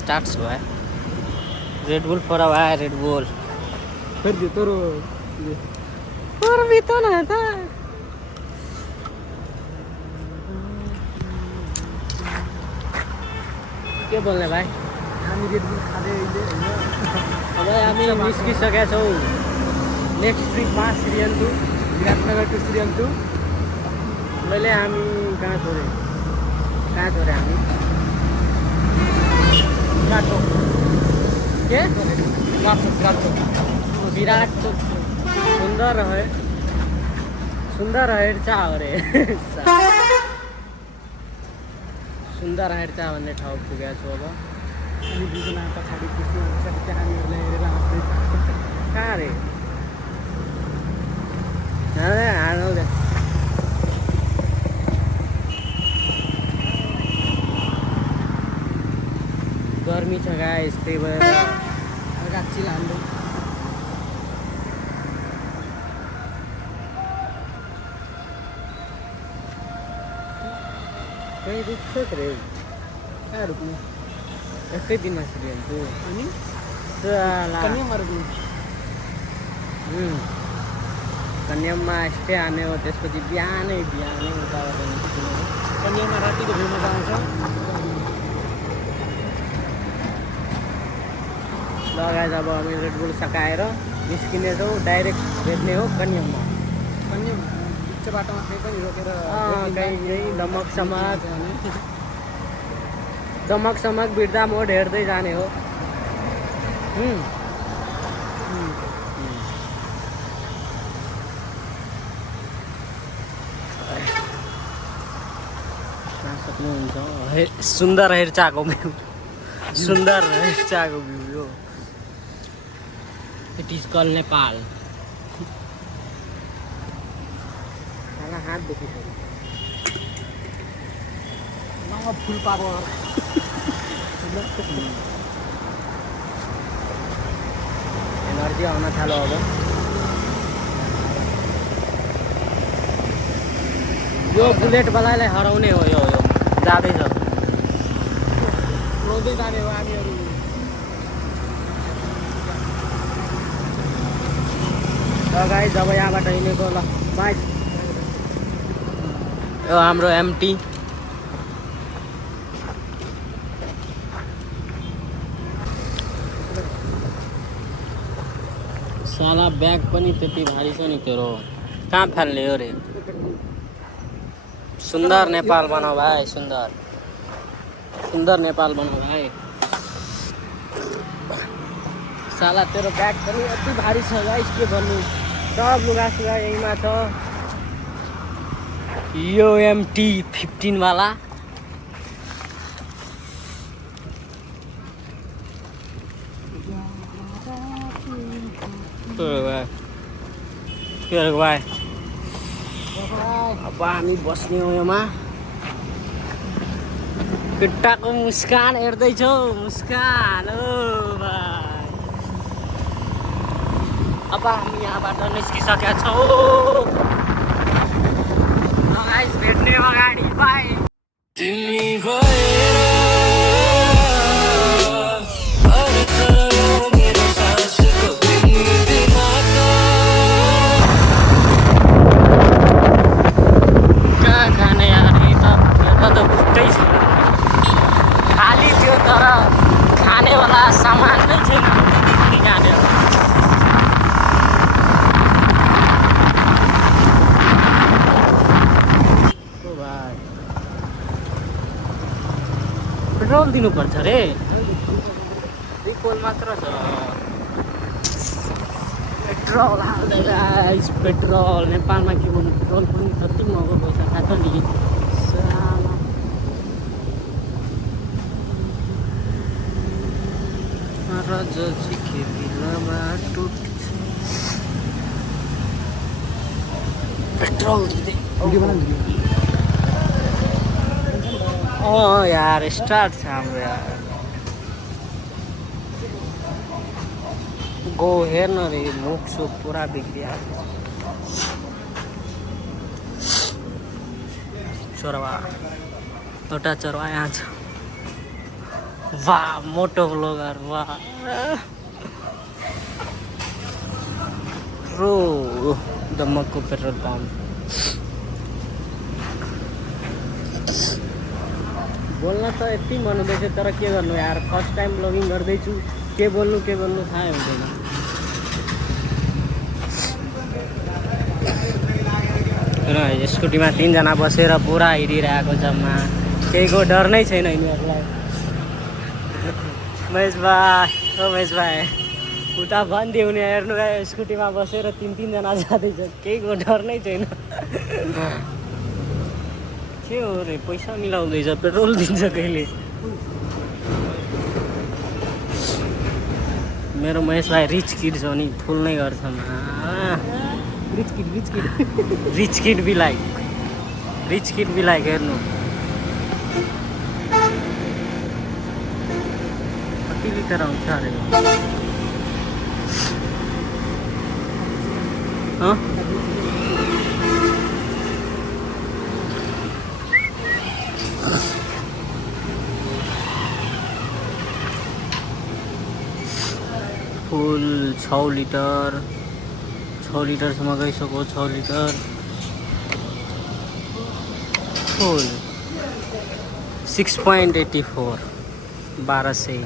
starts भयो red bull पर आयो red bull फेरि तोरो भी तो ना था के बोल्ने भाइ हामी रेड बुल खाँदै अहिले अब हामी निस्किसकेका छौँ next ट्रिपमा Shri Antu Biratnagar to Shri अन्तु मैले हामी कहाँ छोड्यो हामी बाटो के बाटो विराट चोक सुन्दर हेर्छ अरे सुन्दर हेर्छ भन्ने ठाउँ पुगेको छु अब हामी दुईजना पछाडि कुर्सी त्यहाँ हामीहरूलाई हेरेर हाँस्दैछ कहाँ रे हाल्नु गर्मी छ गाइस त्यही भएर गाछी लान्दै कहीँ रुख्छ रे कहाँ रोक्नु एकै दिनमा श्री अन्तु अनि साला कन्यामा रोक्नु कन्याममा स्टे हाने हो त्यसपछि बिहानै उताबाट निस्किने हो कन्यामा रातिको भ्यू मजा आउँछ लगाएर अब हामी रेड बुल सकाएर निस्किनेछौँ डाइरेक्ट भेट्ने हो कन्याममा कन्यामा बिच बाटोमा केही पनि रोकेर कहीँ दमक समक बिर्दा मोड हेर्दै जाने हो सक्नुहुन्छ सुन्दर हेरचाहको भ्यू हो इट इज कल नेपाल हात देखिसक्यो फुल पावर एनर्जी आउन थाल्यो अब यो बुलेटवालालाई हराउने हो यो जाँदैछ रोँदै जाने हो हामीहरू गाइस अब यहाँबाट हिँडेको ल बाइ यो हाम्रो एमटी साला ब्याग पनि त्यति भारी छ नि तेरो कहाँ फाल्ने हो रे सुन्दर नेपाल बनाऊ भाइ सुन्दर नेपाल बनाऊ भाइ साला तेरो ब्याग पनि यति भारी छ गाइस के भन्नु सब लुगासुगा यहीँमा छ यो एमटी 15 वाला के भाइ अब हामी बस्ने हो योमा केटाको मुस्कान हेर्दैछौ मुस्कान ओ भाइ अब हामी यहाँबाट निस्किसकेका छौँ गाइस भेट्ने अगाडि बाइ तिमी गएर खाली थियो तर खानेवाला सामान नै छैन जाने पेट्रोल दिनुपर्छ रे रिकोल मात्र छ पेट्रोल हाल्दै गाइस पेट्रोल नेपालमा के भन्नु पेट्रोल पनि कति महँगो पैसा खान्छ नि पेट्रोल यार स्टार्ट छ हाम्रो यार गो हेर्न रे मुख सुख पुरा बिग्रिहाल्छ चोरवा एउटा चोरवा यहाँ छ वाह मोटो ब्लगर वाह रो दमकको पेट्रोल पम्प बोल्न त यति मन हुँदैछ तर के गर्नु यार फर्स्ट टाइम ब्लगिङ गर्दैछु के बोल्नु थाहै हुँदैन र स्कुटीमा 3 जना बसेर पुरा हिँडिरहेको जम्मा केहीको डर नै छैन यिनीहरूलाई महेश भाइ उता भनिदियो भने हेर्नु स्कुटीमा बसेर 3 जना जाँदैछ केहीको डर नै छैन के हो रे पैसा मिलाउँदैछ पेट्रोल दिन्छ कहिले मेरो महेश भाइ रिच किड छ नि फुल नै गर्छन् रिच किड बी लाइक हेर्नु कति लिटर आउँछ अरे फुल 6 लिटरसम्म गइसक्यो 6 लिटर फुल 6.84 1200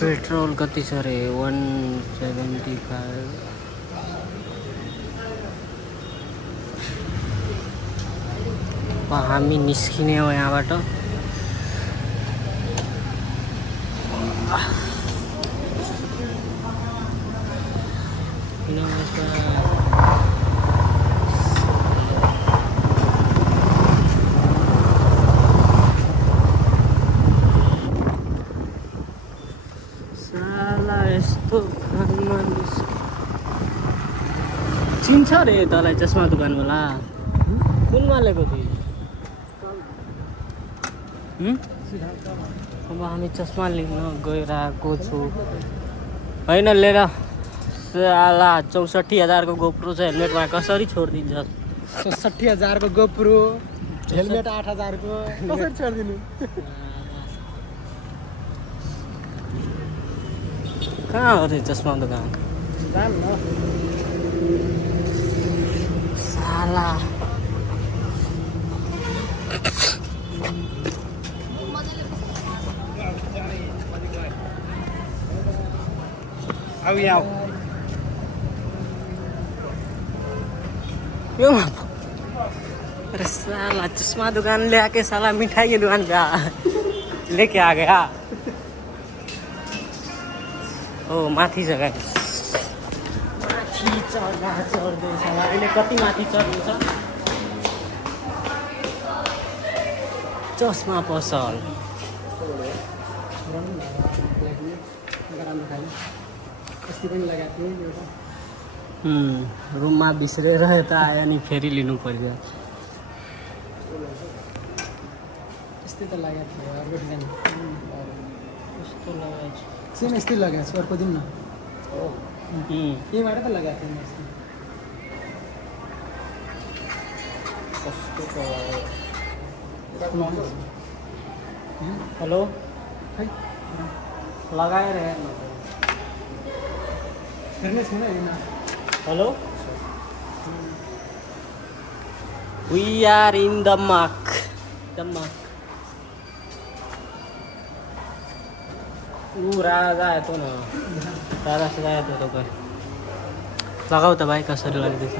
पेट्रोल कति छ रे 175 हामी निस्किने हो यहाँबाट चिन्छ रे तँलाई चस्मा दोकानवाला कुन मालेको थियो अब हामी चस्मा लिन गइरहेको छु होइन लिएर साला 64,000 को गोप्रो छ हेलमेटमा कसरी छोडिदिन्छ 67,000 को गोप्रो हेलमेट 8,000 को कसरी छोडिदिनु कहाँ हो रे चस्मा दोकान साला अब यहाँ यो अरे साला चश्मा दुकान ले आके साला मिठाई की दुकान पे लेके आ गया ओ माथि छ गाइस माथि चढ्दै साला अहिले कति माथि चढ्नु छ चस्मा पसल रुममा बिसरेर यता आयो नि फेरि लिनु पर्यो यस्तै त लागेको थियो अर्को डिजाइन कस्तो लगाएको छ सेम यस्तै लगाएको छु अर्को दिन न यहीबाट त लगाएको थिएँ कस्तो हेलो खै लगाएर हेर्नु हेर्ने छैन हेर्न hello we are in the muck Raja येतो ना राजा येतो तो काय लगाऊ त भाइ कसरी लाग्दैछ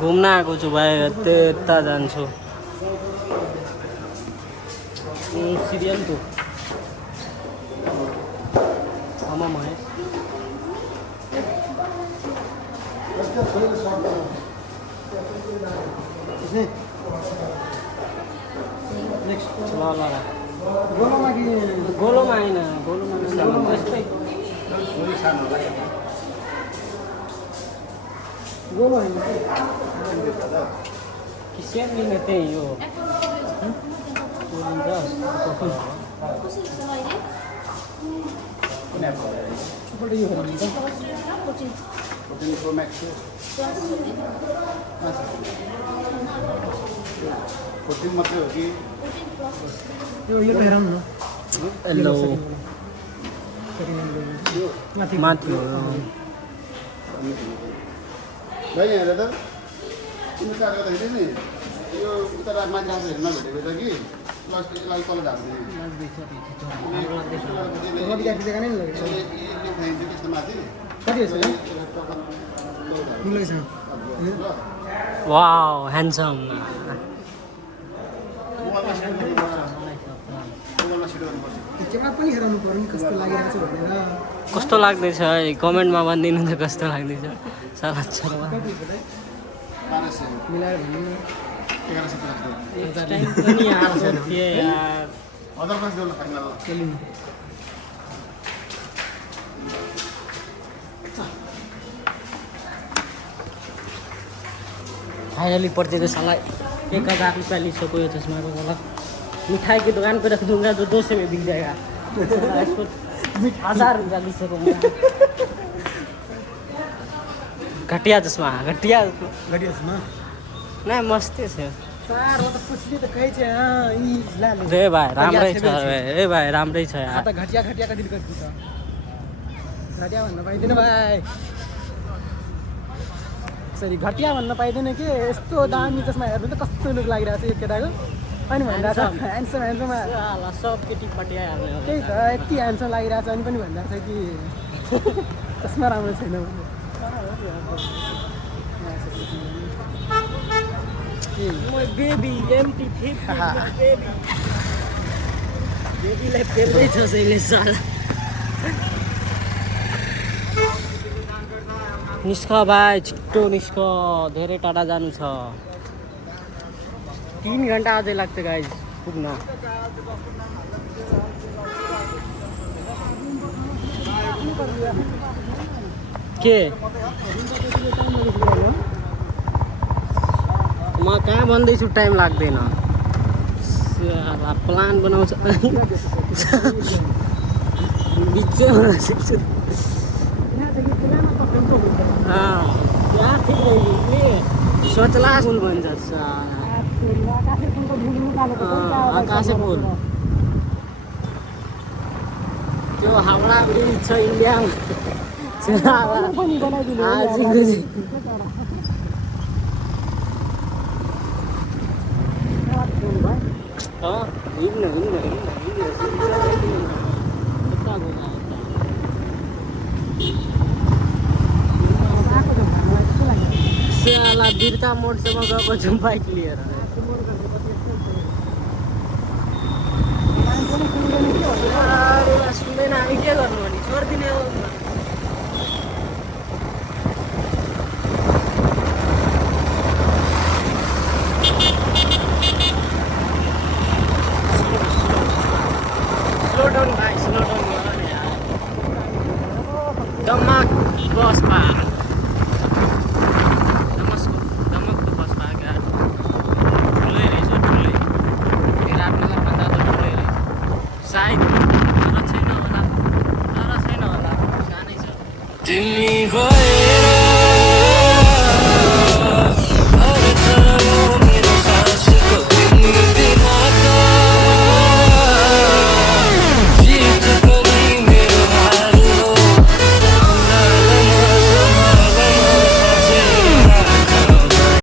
घुम्न आएको छु भाइ त्यता जान्छु सिरियल तू आमा महेश गोलोमा होइन गोलोमा यस्तै गोलो होइन कि सेम लिने त्यही हो यो यो हेरौँ न हेलो माथि माथि हो भाइ यहाँ हेर त तिम्रो काटेको त हेर्ने यो उता माथि राख्दा हेर्न भेटेको छ कि प्लस यसलाई तल ढाल्दिने कति काटी जग्गा नै लगेको छ यो फ्याङ्क चाहिँ त्यस्तो माथि कति हो मिलेको वाउ ह्यान्डसम मोबाइलमा सिट गर्नुपर्छ क्यामेरा पनि हेराउनु पर्यो नि कस्तो लागिरहेको छ भनेर कस्तो लाग्दैछ कमेन्टमा भनिदिनु त कस्तो लाग्दैछ साला छोरा 1200 मिलाएर भन्नु न 1100 टाइम पनि आउँछ थिए यार हजार पाँच देऊ न फाइनल चलिनु फाइनली पड़ते तो साला 1000 रुपया लिसको ये चश्मा को साला मिठाई की दुकान पे रख दूंगा तो 200 में बिक जाएगा 1000 रुपया लिसको घटिया चश्मा घटिया घटियासमा नहीं मस्ती से सार वो त पुछली त कहै छ ई ला ले रे भाई राम्रै छ ए भाई राम्रै छ यार त घटिया घटिया कति गर्छु त घटिया भन्न पाइदैन भाइ सरी घटिया भन्न पाइदैन के यस्तो दामी चस्मा हेर्नु त कस्तो लुक लागिरहेको छ यो केटाको अनि भनिरहेको छ ह्यान्डसम ह्यान्डसम साला सब केटी पटिया यार त्यही त यति ह्यान्डसम लागिरहेको छ अनि पनि भनिरहेको छ कि चस्मा राम्रो छैन भने My baby empty tip baby baby like पेपरै छ सैले साला निस्क भाइ छिट्टो निस्क धेरै टाढा जानु छ 3 घन्टा अझै लाग्छ गाइस पुग्न के म कहाँ भन्दैछु टाइम लाग्दैन प्लान बनाउँछ बिचमा सिक्छु सोचला फुल भन्छ आकाशे फुल त्यो हावडा ब्रिज छ इन्डियामा साला बिर्ता मोडसम्म गएको छु बाइक लिएर सुन्दैन हामी के गर्नु भने छोडिदिने हो